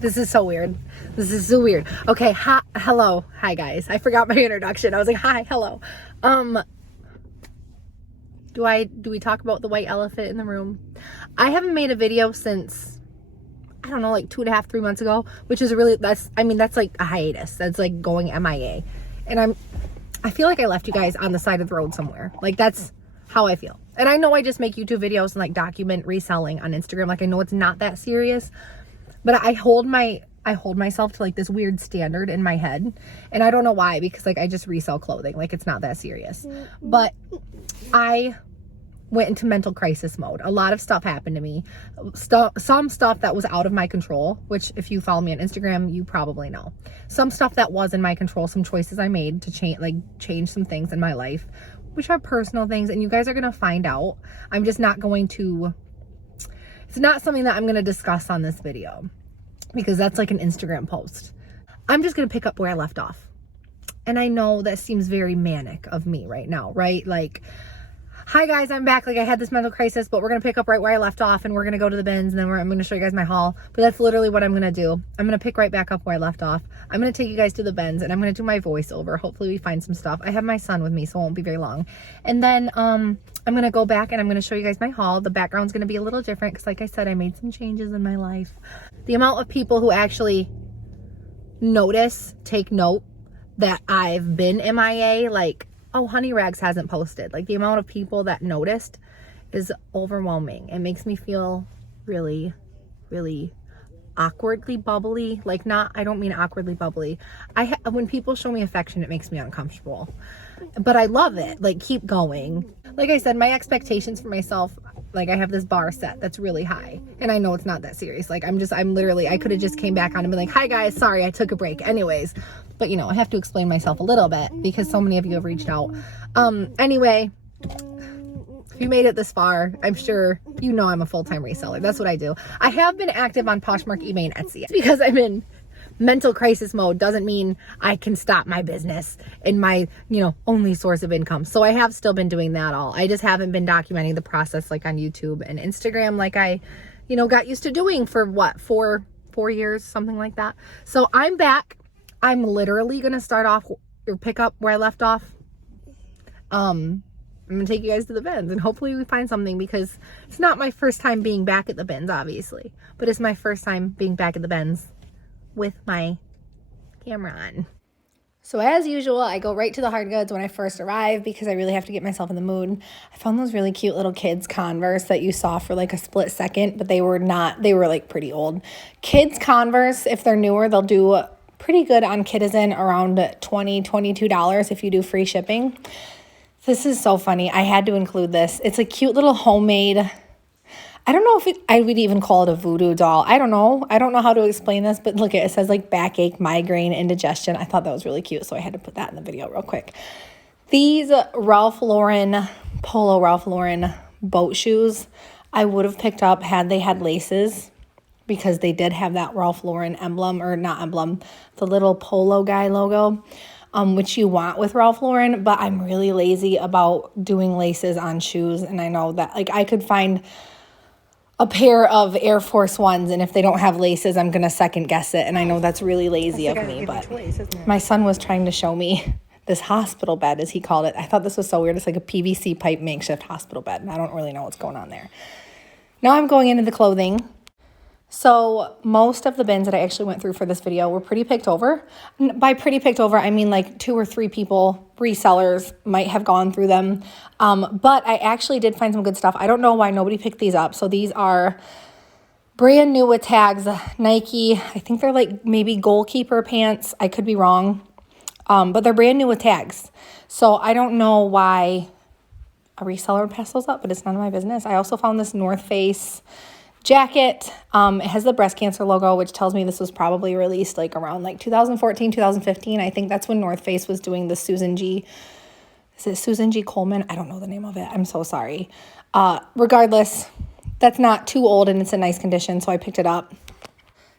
This is so weird. This is so weird. Okay, hello. Hi, guys. I forgot my introduction. I was like, hi, hello. Do we talk about the white elephant in the room? I haven't made a video since, I don't know, like 2.5, 3 months ago, which is really, that's like a hiatus. That's like going MIA. And I feel like I left you guys on the side of the road somewhere. Like, that's how I feel. And I know I just make YouTube videos and like document reselling on Instagram. Like, I know it's not that serious, but I hold myself to like this weird standard in my head. And I don't know why, because like I just resell clothing. Like, it's not that serious. But I went into mental crisis mode. A lot of stuff happened to me. Some stuff that was out of my control, which if you follow me on Instagram, you probably know. Some stuff that was in my control, some choices I made to change some things in my life, which are personal things, and you guys are going to find out. I'm just not going to, it's not something that I'm going to discuss on this video because that's like an Instagram post. I'm just going to pick up where I left off. And I know that seems very manic of me right now, right? Like, hi guys, I'm back. Like, I had this mental crisis, but we're going to pick up right where I left off and we're going to go to the bins and then I'm going to show you guys my haul. But that's literally what I'm going to do. I'm going to pick right back up where I left off. I'm going to take you guys to the bins and I'm going to do my voiceover. Hopefully we find some stuff. I have my son with me, so it won't be very long. And then I'm going to go back and I'm going to show you guys my haul. The background's going to be a little different because, like I said, I made some changes in my life. The amount of people who actually take note that I've been MIA, like, oh, honeyrags hasn't posted. Like, the amount of people that noticed is overwhelming. It makes me feel really, really awkwardly bubbly. Like, I don't mean awkwardly bubbly. When people show me affection, it makes me uncomfortable. But I love it. Like, keep going. Like I said, my expectations for myself, like, I have this bar set that's really high. And I know it's not that serious. Like, I'm literally, I could have just came back on and been like, hi guys, sorry, I took a break. Anyways. But, you know, I have to explain myself a little bit because so many of you have reached out. Anyway, if you made it this far, I'm sure you know I'm a full-time reseller. That's what I do. I have been active on Poshmark, eBay, and Etsy. Because I'm in mental crisis mode doesn't mean I can stop my business and my, only source of income. So I have still been doing that all. I just haven't been documenting the process like on YouTube and Instagram like I, got used to doing for what, four years, something like that. So I'm back. I'm literally going to start off or pick up where I left off. I'm going to take you guys to the bins and hopefully we find something because it's not my first time being back at the bins, obviously, but it's my first time being back at the bins with my camera on. So as usual, I go right to the hard goods when I first arrive because I really have to get myself in the mood. I found those really cute little kids Converse that you saw for like a split second, but they were like pretty old. Kids Converse, if they're newer, they'll do pretty good on Kitizen, around $20, $22 if you do free shipping. This is so funny. I had to include this. It's a cute little homemade, I don't know if I would even call it a voodoo doll. I don't know how to explain this, but look, it says like backache, migraine, indigestion. I thought that was really cute, so I had to put that in the video real quick. These Polo Ralph Lauren boat shoes, I would have picked up had they had laces, because they did have that Ralph Lauren emblem, or not emblem, the little polo guy logo, which you want with Ralph Lauren, but I'm really lazy about doing laces on shoes, and I know that, like, I could find a pair of Air Force Ones, and if they don't have laces, I'm going to second guess it, and I know that's really lazy of me, but my son was trying to show me this hospital bed, as he called it. I thought this was so weird. It's like a PVC pipe makeshift hospital bed, and I don't really know what's going on there. Now I'm going into the clothing. So most of the bins that I actually went through for this video were pretty picked over. By pretty picked over, I mean like 2 or 3 people, resellers, might have gone through them. But I actually did find some good stuff. I don't know why nobody picked these up. So these are brand new with tags, Nike. I think they're like maybe goalkeeper pants. I could be wrong. But they're brand new with tags. So I don't know why a reseller would pass those up, but it's none of my business. I also found this North Face jacket. It has the breast cancer logo, which tells me this was probably released like around like 2014, 2015. I think that's when North Face was doing the Susan G. Is it Susan G. Coleman? I don't know the name of it. I'm so sorry. Regardless, that's not too old and it's in nice condition, so I picked it up.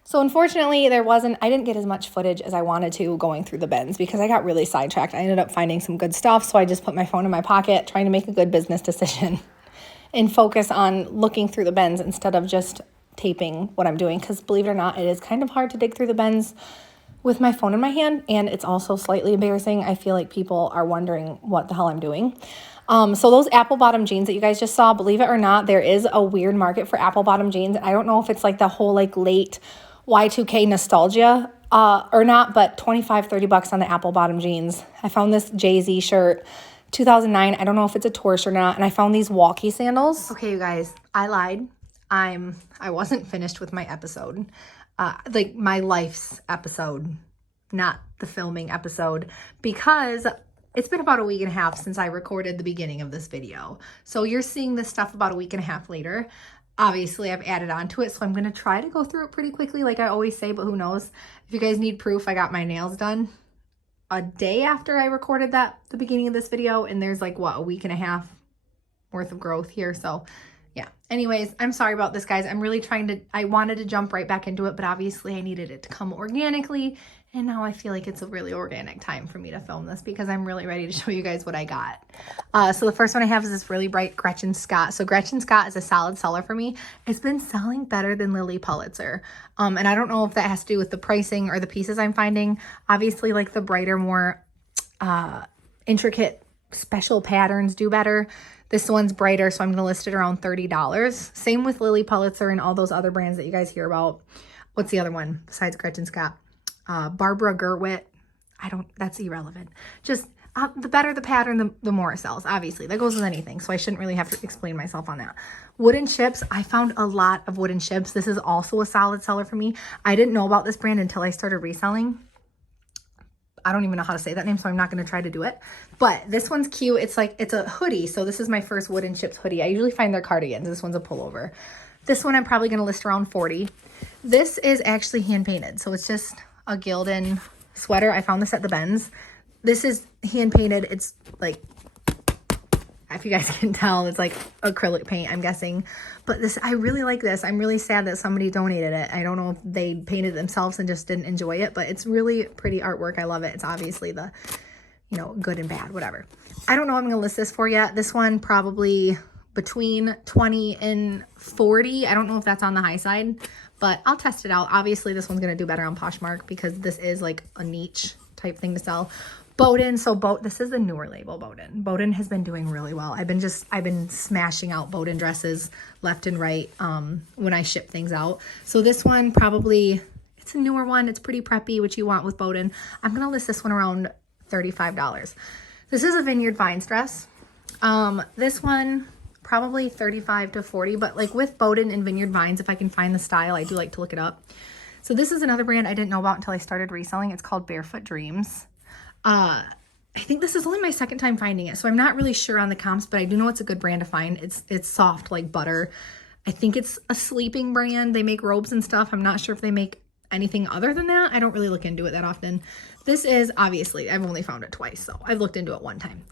So unfortunately, I didn't get as much footage as I wanted to going through the bins because I got really sidetracked. I ended up finding some good stuff, so I just put my phone in my pocket, trying to make a good business decision and focus on looking through the bins instead of just taping what I'm doing, because believe it or not, it is kind of hard to dig through the bins with my phone in my hand, and it's also slightly embarrassing. I feel like people are wondering what the hell I'm doing. So those apple bottom jeans that you guys just saw, believe it or not, there is a weird market for apple bottom jeans. I don't know if it's like the whole like late Y2K nostalgia or not, but 25, 30 bucks on the apple bottom jeans. I found this Jay-Z shirt, 2009. I don't know if it's a tour shirt or not. And I found these walkie sandals. Okay, you guys, I lied. I wasn't finished with my episode. Like my life's episode, not the filming episode, because it's been about a week and a half since I recorded the beginning of this video. So you're seeing this stuff about a week and a half later. Obviously, I've added on to it, so I'm going to try to go through it pretty quickly like I always say, but who knows. If you guys need proof, I got my nails done a day after I recorded the beginning of this video, and there's like, what, a week and a half worth of growth here, so yeah. Anyways, I'm sorry about this, guys. I'm really I wanted to jump right back into it, but obviously I needed it to come organically. And now I feel like it's a really organic time for me to film this because I'm really ready to show you guys what I got. So the first one I have is this really bright Gretchen Scott. So Gretchen Scott is a solid seller for me. It's been selling better than Lily Pulitzer. And I don't know if that has to do with the pricing or the pieces I'm finding. Obviously, like the brighter, more intricate special patterns do better. This one's brighter, so I'm going to list it around $30. Same with Lily Pulitzer and all those other brands that you guys hear about. What's the other one besides Gretchen Scott? Barbara Gerwit. That's irrelevant. Just the better the pattern, the more it sells. Obviously, that goes with anything, so I shouldn't really have to explain myself on that. Wooden Chips. I found a lot of Wooden Chips. This is also a solid seller for me. I didn't know about this brand until I started reselling. I don't even know how to say that name, so I'm not going to try to do it. But this one's cute. It's a hoodie. So this is my first Wooden Chips hoodie. I usually find their cardigans. This one's a pullover. This one I'm probably going to list around $40. This is actually hand painted. So it's just a Gildan sweater. I found this at the Benz. This is hand painted. It's like, if you guys can tell, it's like acrylic paint, I'm guessing. But this, I really like this. I'm really sad that somebody donated it. I don't know if they painted it themselves and just didn't enjoy it, but it's really pretty artwork. I love it. It's obviously the, good and bad, whatever. I don't know if I'm going to list this for yet. This one probably between 20 and 40. I don't know if that's on the high side, but I'll test it out. Obviously, this one's going to do better on Poshmark because this is like a niche type thing to sell. Bowden. So this is the newer label, Bowden. Bowden has been doing really well. I've been smashing out Bowden dresses left and right when I ship things out. So this one probably, it's a newer one. It's pretty preppy, which you want with Bowden. I'm going to list this one around $35. This is a Vineyard Vines dress. This one probably 35 to 40, but like with Bowden and Vineyard Vines, if I can find the style, I do like to look it up. So this is another brand I didn't know about until I started reselling. It's called Barefoot Dreams. I think this is only my second time finding it, so I'm not really sure on the comps, but I do know it's a good brand to find. It's soft like butter. I think it's a sleeping brand. They make robes and stuff. I'm not sure if they make anything other than that. I don't really look into it that often. This is, obviously, I've only found it twice, so I've looked into it one time.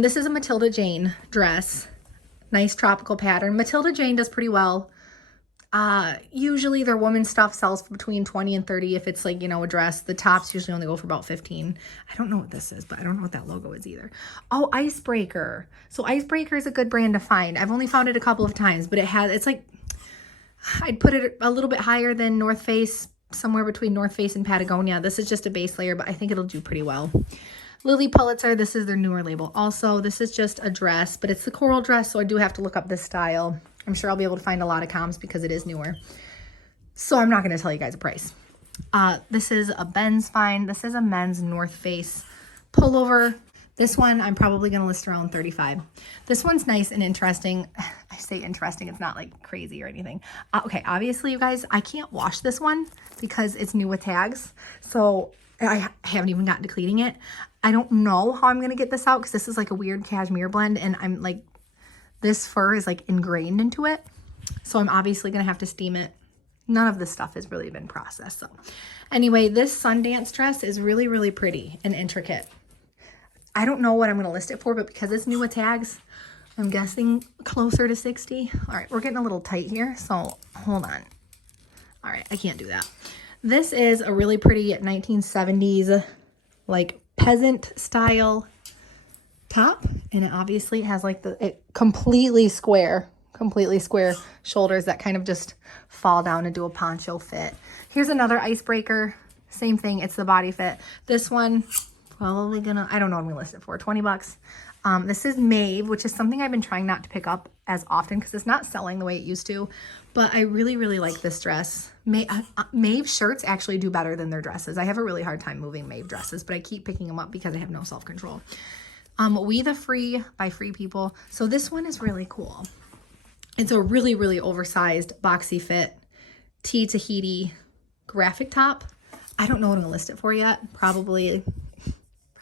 This is a Matilda Jane dress. Nice tropical pattern. Matilda Jane does pretty well. Usually their women's stuff sells for between 20 and 30 if it's like, a dress. The tops usually only go for about 15. I don't know what this is, but I don't know what that logo is either. Oh, Icebreaker. So Icebreaker is a good brand to find. I've only found it a couple of times, but it's like, I'd put it a little bit higher than North Face, somewhere between North Face and Patagonia. This is just a base layer, but I think it'll do pretty well. Lily Pulitzer, this is their newer label. Also, this is just a dress, but it's the coral dress, so I do have to look up this style. I'm sure I'll be able to find a lot of comps because it is newer. So I'm not going to tell you guys a price. This is a Ben's find. This is a men's North Face pullover. This one I'm probably going to list around $35. This one's nice and interesting. I say interesting. It's not like crazy or anything. Okay, obviously, you guys, I can't wash this one because it's new with tags. So I haven't even gotten to cleaning it. I don't know how I'm going to get this out because this is like a weird cashmere blend, and I'm like, this fur is like ingrained into it. So I'm obviously going to have to steam it. None of this stuff has really been processed. So anyway, this Sundance dress is really, really pretty and intricate. I don't know what I'm going to list it for, but because it's new with tags, I'm guessing closer to 60. All right, we're getting a little tight here, so hold on. All right, I can't do that. This is a really pretty 1970s, like peasant style top, and it obviously has like it completely square. completely square shoulders that kind of just fall down and do a poncho fit. Here's another icebreaker. Same thing. It's the body fit. This one, probably gonna, I don't know what I'm gonna list it for, 20 bucks. This is Maeve, which is something I've been trying not to pick up as often because it's not selling the way it used to. But I really, really like this dress. Maeve shirts actually do better than their dresses. I have a really hard time moving Maeve dresses, but I keep picking them up because I have no self-control. We the Free by Free People. So this one is really cool. It's a really, really oversized boxy fit tea Tahiti graphic top. I don't know what I'm gonna list it for yet. Probably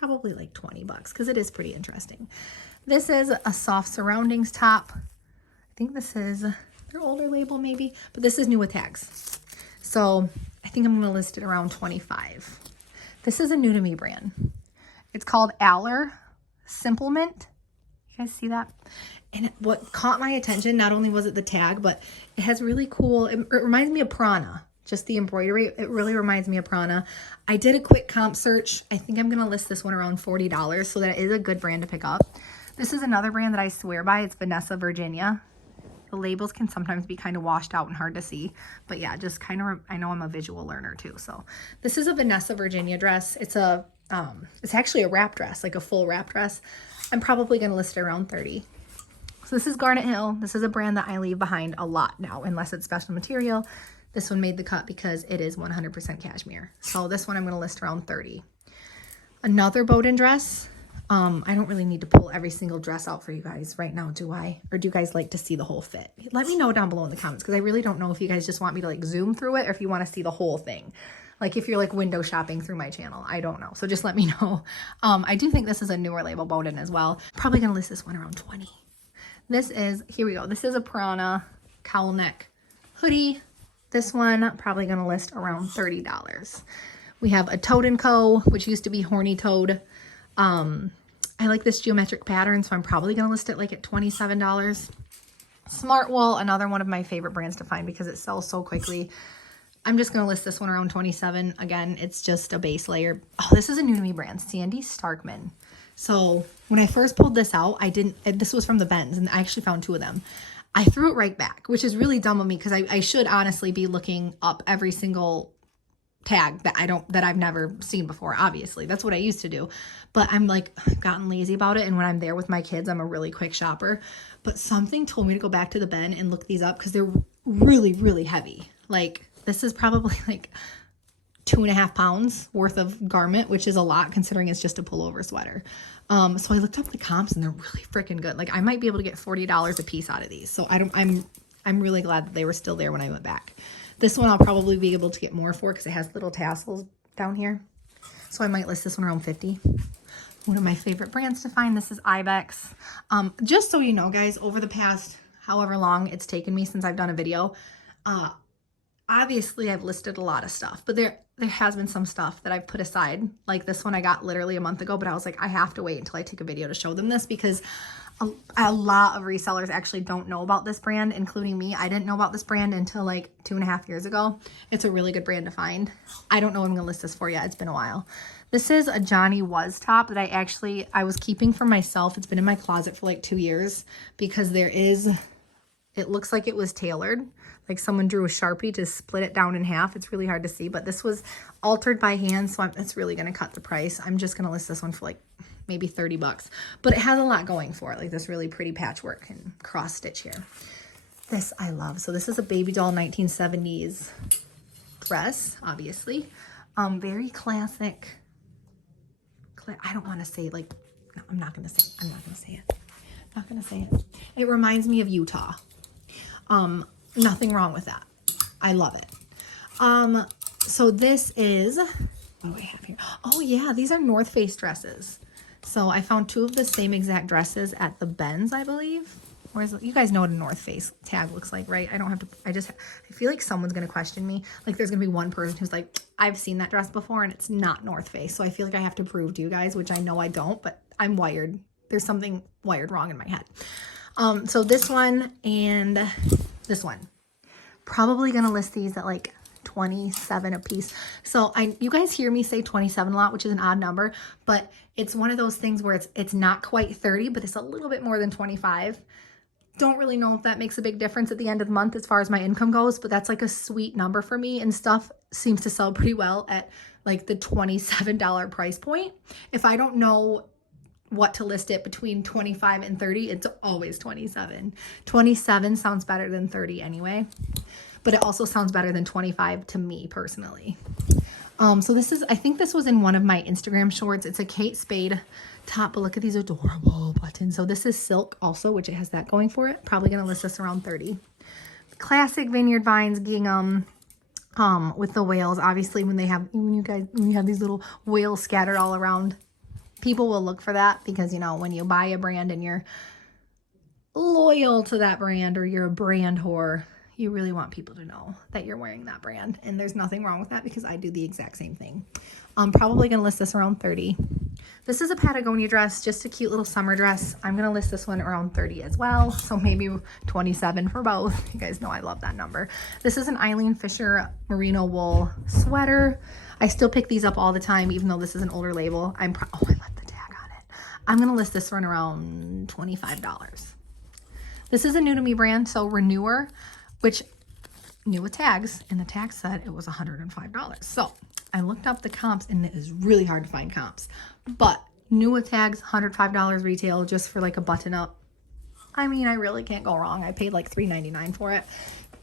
like 20 bucks because it is pretty interesting. This is a soft surroundings top. I think this is their older label maybe, but this is new with tags. So I think I'm gonna list it around 25. This is a new to me brand. It's called Aller Simple Mint. You guys see that? And what caught my attention, not only was it the tag, but it has really cool, it reminds me of Prana. Just the embroidery, it really reminds me of Prana. I did a quick comp search. I think I'm going to list this one around $40, so that is a good brand to pick up. This is another brand that I swear by. It's Vanessa Virginia. The labels can sometimes be kind of washed out and hard to see, but yeah, just kind of, I know I'm a visual learner too. So this is a Vanessa Virginia dress. It's actually a wrap dress, like a full wrap dress. I'm probably going to list it around 30. So this is Garnet Hill. This is a brand that I leave behind a lot now, unless it's special material. This one made the cut because it is 100% cashmere. So this one I'm going to list around 30. Another Bowden dress. I don't really need to pull every single dress out for you guys right now, do I? Or do you guys like to see the whole fit? Let me know down below in the comments because I really don't know if you guys just want me to like zoom through it or if you want to see the whole thing. Like if you're like window shopping through my channel. I don't know. So just let me know. I do think this is a newer label, Bowden as well. Probably going to list this one around 20. This is, here we go. This is a Prana cowl neck hoodie. This one, probably going to list around $30. We have a Toad & Co., which used to be Horny Toad. I like this geometric pattern, so I'm probably going to list it like at $27. Smartwool, another one of my favorite brands to find because it sells so quickly. I'm just going to list this one around $27. Again, it's just a base layer. Oh, this is a new to me brand, Sandy Starkman. So when I first pulled this out, this was from the Benz, and I actually found 2 of them. I threw it right back, which is really dumb of me because I should honestly be looking up every single tag that I've never seen before. Obviously, that's what I used to do, but I'm like, I've gotten lazy about it. And when I'm there with my kids, I'm a really quick shopper, but something told me to go back to the bin and look these up because they're really, really heavy. Like this is probably like 2.5 pounds worth of garment, which is a lot considering it's just a pullover sweater. So I looked up the comps and they're really freaking good. Like I might be able to get $40 a piece out of these. So I'm really glad that they were still there when I went back. This one I'll probably be able to get more for because it has little tassels down here. So I might list this one around 50. One of my favorite brands to find. This is Ibex. Just so you know, guys, over the past however long it's taken me since I've done a video, obviously I've listed a lot of stuff, but there has been some stuff that I've put aside. Like this one I got literally a month ago, but I was like, I have to wait until I take a video to show them this because a lot of resellers actually don't know about this brand, including me. I didn't know about this brand until like 2.5 years ago. It's a really good brand to find. I don't know what I'm gonna list this for yet. It's been a while. This is a Johnny Was top that I was keeping for myself. It's been in my closet for like 2 years because it looks like it was tailored. Like someone drew a Sharpie to split it down in half. It's really hard to see, but this was altered by hand, so it's really gonna cut the price. I'm just gonna list this one for like maybe 30 bucks, but it has a lot going for it, like this really pretty patchwork and cross stitch here. This I love. So this is a baby doll 1970s dress, obviously. Very classic. I don't want to say like, no, I'm not gonna say it. It reminds me of Utah. Nothing wrong with that. I love it. So this is, what do I have here? Oh yeah, these are North Face dresses. So I found 2 of the same exact dresses at the Benz, I believe. You guys know what a North Face tag looks like, right? I feel like someone's going to question me. Like there's going to be one person who's like, I've seen that dress before and it's not North Face. So I feel like I have to prove to you guys, which I know I don't, but I'm wired. There's something wired wrong in my head. So this one and this one, probably going to list these at like 27 a piece. So you guys hear me say 27 a lot, which is an odd number, but it's one of those things where it's not quite 30, but it's a little bit more than 25. Don't really know if that makes a big difference at the end of the month as far as my income goes, but that's like a sweet number for me, and stuff seems to sell pretty well at like the $27 price point. If I don't know what to list it between 25 and 30, it's always 27. 27 sounds better than 30 anyway, but it also sounds better than 25 to me personally. So this is, I think this was in one of my Instagram shorts. It's a Kate Spade top, but look at these adorable buttons. So this is silk also, which it has that going for it. Probably going to list this around 30. Classic Vineyard Vines gingham, with the whales. Obviously when you have these little whales scattered all around, people will look for that because, you know, when you buy a brand and you're loyal to that brand, or you're a brand whore, you really want people to know that you're wearing that brand. And there's nothing wrong with that because I do the exact same thing. I'm probably going to list this around 30. This is a Patagonia dress, just a cute little summer dress. I'm going to list this one around 30 as well. So maybe 27 for both. You guys know I love that number. This is an Eileen Fisher merino wool sweater. I still pick these up all the time, even though this is an older label. Oh, I left the tag on it. I'm going to list this one around $25. This is a new to me brand, so Renewer, which new with tags, and the tag said it was $105. So I looked up the comps, and it is really hard to find comps, but new with tags, $105 retail just for like a button up. I mean, I really can't go wrong. I paid like $3.99 for it.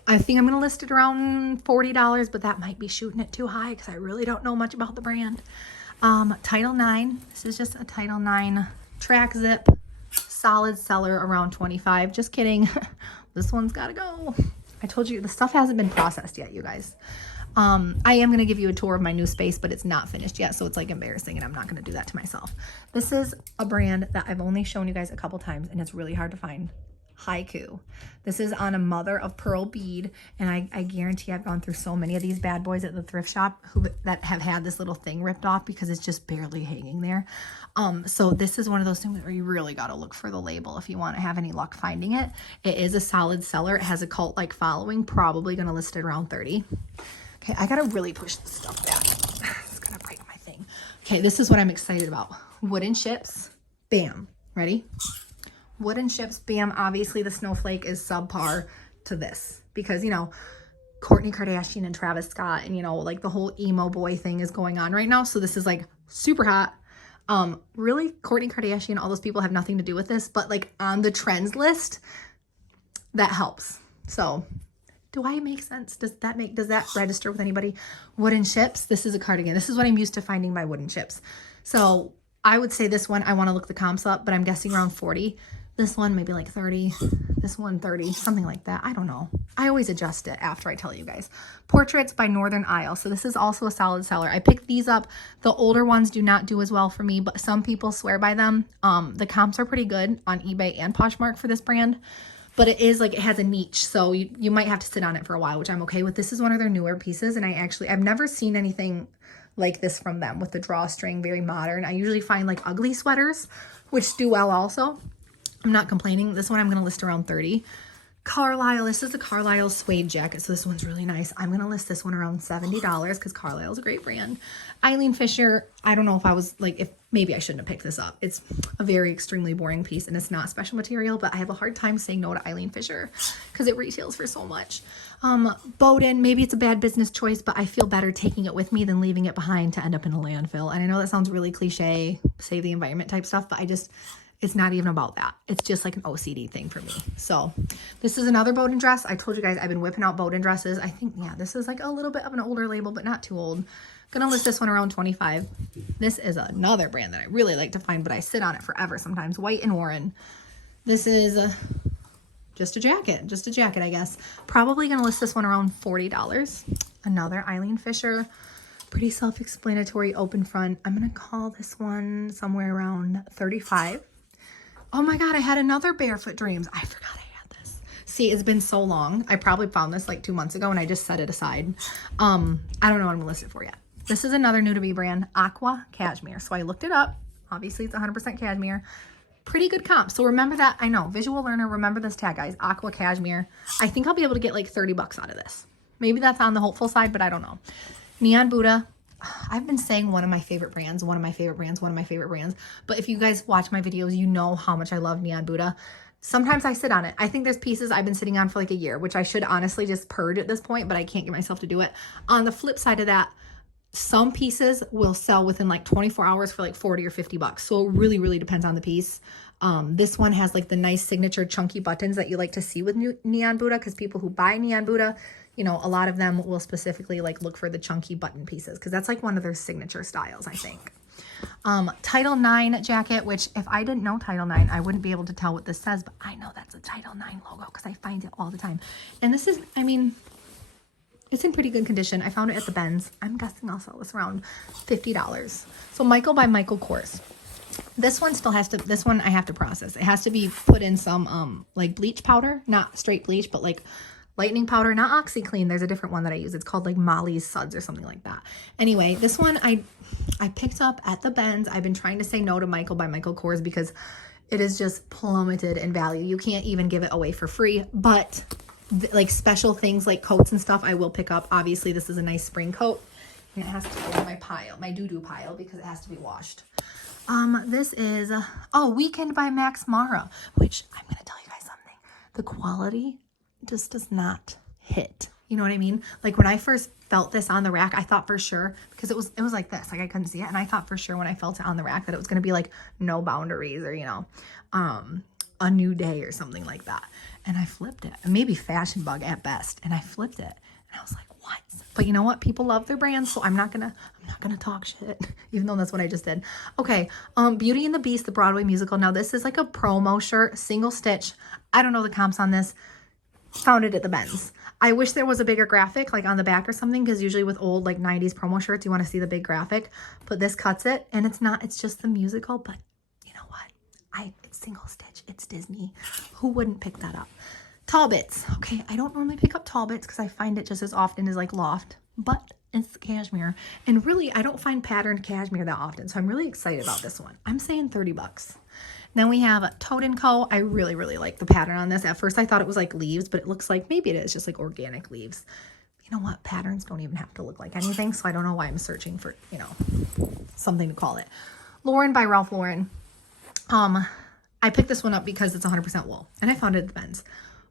I think I'm going to list it around $40, but that might be shooting it too high because I really don't know much about the brand. Title 9. This is just a Title 9 track zip, solid seller around 25. Just kidding. This one's got to go. I told you the stuff hasn't been processed yet, you guys. I am going to give you a tour of my new space, but it's not finished yet, so it's like embarrassing, and I'm not going to do that to myself. This is a brand that I've only shown you guys a couple times, and it's really hard to find. Haiku. This is on a mother of pearl bead, and I guarantee I've gone through so many of these bad boys at the thrift shop that have had this little thing ripped off because it's just barely hanging there. So this is one of those things where you really got to look for the label if you want to have any luck finding it. It is a solid seller. It has a cult-like following. Probably going to list it around 30. Okay, I got to really push this stuff back. It's going to break my thing. Okay, this is what I'm excited about. Wooden ships. Bam. Ready? Wooden ships, bam. Obviously the snowflake is subpar to this because, you know, Kourtney Kardashian and Travis Scott and, you know, like the whole emo boy thing is going on right now. So this is like super hot. Really, Kourtney Kardashian, all those people have nothing to do with this, but like on the trends list, that helps. So do I make sense? Does that register with anybody? Wooden ships. This is a cardigan. This is what I'm used to finding my wooden ships. So I would say this one, I want to look the comps up, but I'm guessing around 40. This one maybe like 30, this one 30, something like that. I don't know. I always adjust it after I tell you guys. Portraits by Northern Isle. So this is also a solid seller. I picked these up. The older ones do not do as well for me, but some people swear by them. The comps are pretty good on eBay and Poshmark for this brand, but it is like, it has a niche. So you might have to sit on it for a while, which I'm okay with. This is one of their newer pieces. And I've never seen anything like this from them with the drawstring, very modern. I usually find like ugly sweaters, which do well also. I'm not complaining. This one I'm going to list around 30. Carlisle. This is a Carlisle suede jacket. So this one's really nice. I'm going to list this one around $70 because Carlisle is a great brand. Eileen Fisher. I don't know if I was like, if maybe I shouldn't have picked this up. It's a very extremely boring piece and it's not special material, but I have a hard time saying no to Eileen Fisher because it retails for so much. Bowden. Maybe it's a bad business choice, but I feel better taking it with me than leaving it behind to end up in a landfill. And I know that sounds really cliche, save the environment type stuff, but it's not even about that. It's just like an OCD thing for me. So this is another Bowden dress. I told you guys I've been whipping out Bowden dresses. I think, yeah, this is like a little bit of an older label, but not too old. Gonna list this one around 25. This is another brand that I really like to find, but I sit on it forever sometimes. White and Warren. This is just a jacket, I guess. Probably gonna list this one around $40. Another Eileen Fisher. Pretty self-explanatory open front. I'm gonna call this one somewhere around 35. Oh my God, I had another Barefoot Dreams. I forgot I had this. See, it's been so long. I probably found this like 2 months ago and I just set it aside. I don't know what I'm gonna list it for yet. This is another new to me brand, Aqua Cashmere. So I looked it up. Obviously it's 100% cashmere. Pretty good comp. So remember that, I know, visual learner, remember this tag, guys, Aqua Cashmere. I think I'll be able to get like 30 bucks out of this. Maybe that's on the hopeful side, but I don't know. Neon Buddha. I've been saying one of my favorite brands, but if you guys watch my videos, you know how much I love Neon Buddha. Sometimes I sit on it. I think there's pieces I've been sitting on for like a year, which I should honestly just purge at this point, but I can't get myself to do it. On the flip side of that, some pieces will sell within like 24 hours for like 40 or 50 bucks. So it really, really depends on the piece. This one has like the nice signature chunky buttons that you like to see with Neon Buddha, because people who buy Neon Buddha, you know, a lot of them will specifically like look for the chunky button pieces because that's like one of their signature styles, I think. Title 9 jacket, which if I didn't know Title 9, I wouldn't be able to tell what this says, but I know that's a Title 9 logo because I find it all the time. And this is, I mean, it's in pretty good condition. I found it at the Benz. I'm guessing I'll sell this around $50. So Michael by Michael Kors. This one still has to, this one I have to process. It has to be put in some like bleach powder, not straight bleach, but like lightning powder, not OxyClean. There's a different one that I use. It's called like Molly's Suds or something like that. Anyway, this one I picked up at the Benz. I've been trying to say no to Michael by Michael Kors because it is just plummeted in value. You can't even give it away for free, but like special things like coats and stuff I will pick up. Obviously this is a nice spring coat and it has to go in my pile, my doo-doo pile, because it has to be washed. This is Weekend by Max Mara, which I'm gonna tell you guys something. The quality just does not hit. You know what I mean? Like when I first felt this on the rack, I thought for sure, because it was like this, like I couldn't see it, and I thought for sure when I felt it on the rack that it was gonna be like no boundaries or, you know, a new day or something like that. And I flipped it. Maybe fashion bug at best. And I flipped it. And I was like, what? But you know what? People love their brands, so I'm not gonna talk shit, even though that's what I just did. Okay, Beauty and the Beast, the Broadway musical. Now this is like a promo shirt, single stitch. I don't know the comps on this. Found it at the Benz. I wish there was a bigger graphic like on the back or something, because usually with old like 90s promo shirts, you want to see the big graphic. But this cuts it, and it's not, it's just the musical, but it's single stitch. It's Disney. Who wouldn't pick that up? Talbots. Okay, I don't normally pick up Talbots because I find it just as often as like Loft, but it's cashmere. And really, I don't find patterned cashmere that often, so I'm really excited about this one. I'm saying 30 bucks. Then we have Toad & Co. I really, really like the pattern on this. At first, I thought it was like leaves, but it looks like maybe it is just like organic leaves. You know what? Patterns don't even have to look like anything, so I don't know why I'm searching for, you know, something to call it. Lauren by Ralph Lauren. I picked this one up because it's 100% wool, and I found it at the Benz.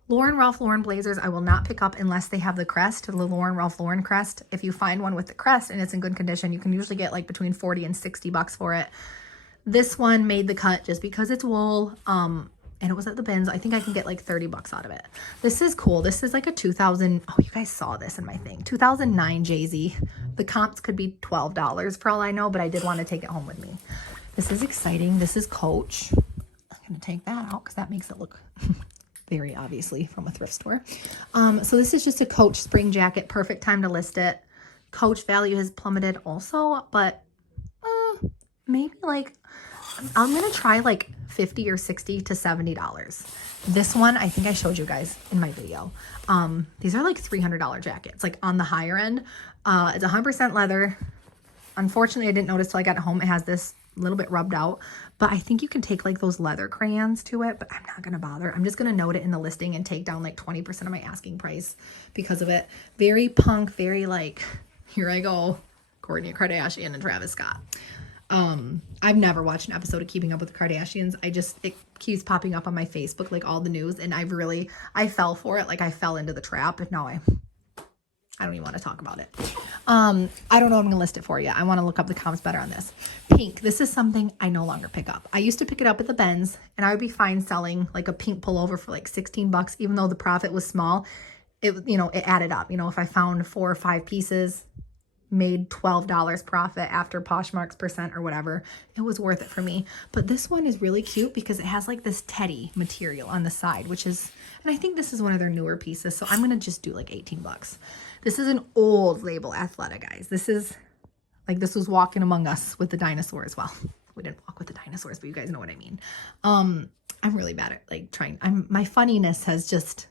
Ralph Lauren blazers I will not pick up unless they have the crest, the Ralph Lauren crest. If you find one with the crest and it's in good condition, you can usually get like between 40 and 60 bucks for it. This one made the cut just because it's wool, and it was at the Benz. I think I can get like 30 bucks out of it. This is cool. This is like a 2000, oh, you guys saw this in my thing, 2009 Jay-Z. The comps could be $12 for all I know, but I did want to take it home with me. This is exciting. This is Coach. I'm going to take that out because that makes it look very obviously from a thrift store. So this is just a Coach spring jacket. Perfect time to list it. Coach value has plummeted also, but maybe like, I'm going to try like $50 or $60 to $70. This one, I think I showed you guys in my video. These are like $300 jackets, like on the higher end. It's 100% leather. Unfortunately, I didn't notice till I got home. It has this little bit rubbed out, but I think you can take like those leather crayons to it, but I'm not going to bother. I'm just going to note it in the listing and take down like 20% of my asking price because of it. Very punk, very like, here I go, Kourtney Kardashian and Travis Scott. I've never watched an episode of Keeping Up with the Kardashians. it keeps popping up on my Facebook, like all the news, and I fell for it. Like I fell into the trap, and now I don't even want to talk about it. I don't know. I'm going to list it for you. I want to look up the comps better on this. Pink. This is something I no longer pick up. I used to pick it up at the Benz, and I would be fine selling like a pink pullover for like 16 bucks, even though the profit was small. It added up. You know, if I found 4 or 5 pieces, made $12 profit after Poshmark's percent or whatever, it was worth it for me. But this one is really cute because it has like this teddy material on the side, which is, and I think this is one of their newer pieces. So I'm going to just do like 18 bucks. This is an old label Athleta, guys. This was Walking Among Us with the dinosaurs. Well, we didn't walk with the dinosaurs, but you guys know what I mean. I'm really bad at like my funniness has just,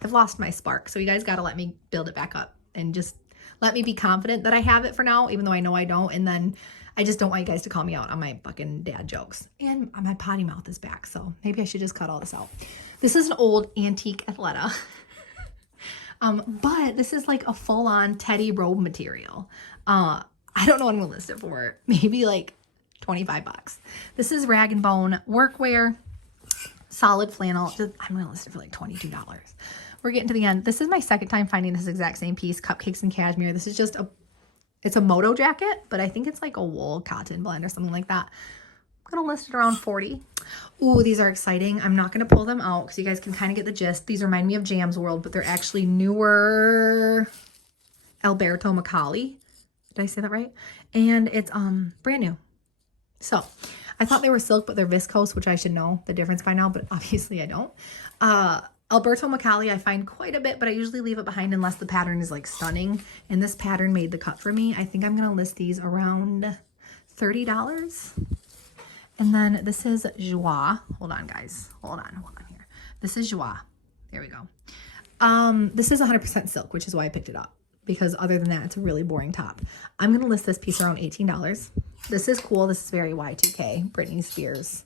I've lost my spark. So you guys got to let me build it back up and just let me be confident that I have it for now, even though I know I don't. And then I just don't want you guys to call me out on my fucking dad jokes. And my potty mouth is back, so maybe I should just cut all this out. This is an old antique Athleta. But this is like a full-on teddy robe material. I don't know what I'm gonna list it for. Maybe like 25 bucks. This is Rag & Bone workwear. solid flannel. I'm gonna list it for like $22. We're getting to the end. This is my second time finding this exact same piece, cupcakes and cashmere. This is just it's a moto jacket, but I think it's like a wool cotton blend or something like that. I'm gonna list it around 40. Ooh, these are exciting. I'm not gonna pull them out because you guys can kind of get the gist. These remind me of Jam's World, but they're actually newer Alberto Macaulay. Did I say that right? And it's brand new. So I thought they were silk, but they're viscose, which I should know the difference by now, but obviously I don't. Alberto Macaulay I find quite a bit, but I usually leave it behind unless the pattern is like stunning. And this pattern made the cut for me. I think I'm gonna list these around $30. And then this is Joie. Hold on, guys. Hold on here. This is Joie. There we go. This is 100% silk, which is why I picked it up. Because other than that, it's a really boring top. I'm going to list this piece around $18. This is cool. This is very Y2K. Britney Spears.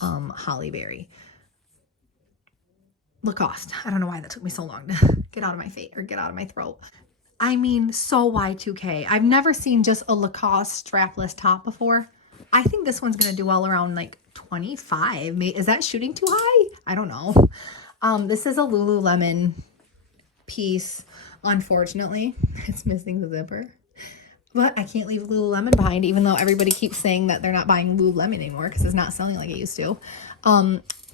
Holly Berry. Lacoste. I don't know why that took me so long to get out of my face or get out of my throat. I mean, so Y2K. I've never seen just a Lacoste strapless top before. I think this one's going to do well around like 25. Is that shooting too high? I don't know. This is a Lululemon piece. Unfortunately, it's missing the zipper. But I can't leave Lululemon behind, even though everybody keeps saying that they're not buying Lululemon anymore because it's not selling like it used to.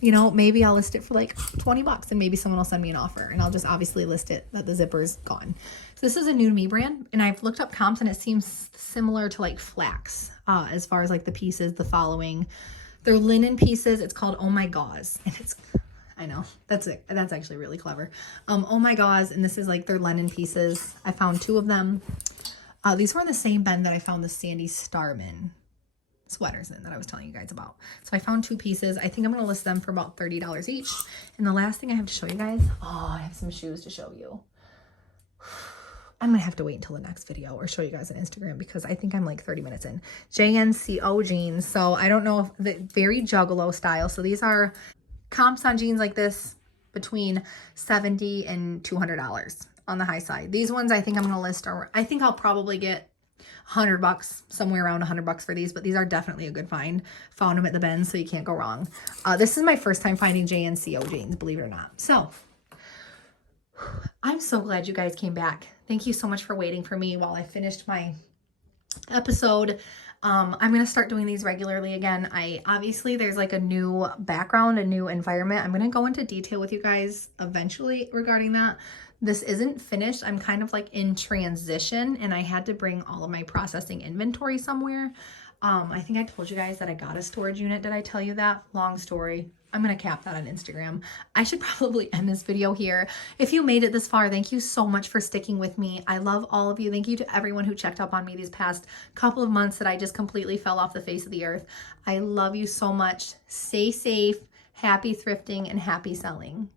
You know, maybe I'll list it for like 20 bucks and maybe someone will send me an offer and I'll just obviously list it that the zipper's gone. So this is a new to me brand and I've looked up comps and it seems similar to like Flax as far as like the pieces, the following. They're linen pieces. It's called Oh My Gauze and it's, I know, that's it. That's actually really clever. Oh My Gauze, and this is like their linen pieces. I found 2 of them. These were in the same bin that I found the Sandy Starman sweaters in that I was telling you guys about. So I found 2 pieces. I think I'm going to list them for about $30 each. And the last thing I have to show you guys, I have some shoes to show you. I'm going to have to wait until the next video or show you guys on Instagram because I think I'm like 30 minutes in. JNCO jeans. So I don't know if very Juggalo style. So these are comps on jeans like this between $70 and $200 on the high side. These ones I think I'm going to list, or I think I'll probably get $100, somewhere around $100 for these, but these are definitely a good find. Found them at the bin, so you can't go wrong. This is my first time finding JNCO jeans, believe it or not. So I'm so glad you guys came back. Thank you so much for waiting for me while I finished my episode. I'm going to start doing these regularly again. Obviously there's like a new background, a new environment. I'm going to go into detail with you guys eventually regarding that. This isn't finished. I'm kind of like in transition and I had to bring all of my processing inventory somewhere. I think I told you guys that I got a storage unit. Did I tell you that? Long story. I'm going to cap that on Instagram. I should probably end this video here. If you made it this far, thank you so much for sticking with me. I love all of you. Thank you to everyone who checked up on me these past couple of months that I just completely fell off the face of the earth. I love you so much. Stay safe, happy thrifting, and happy selling.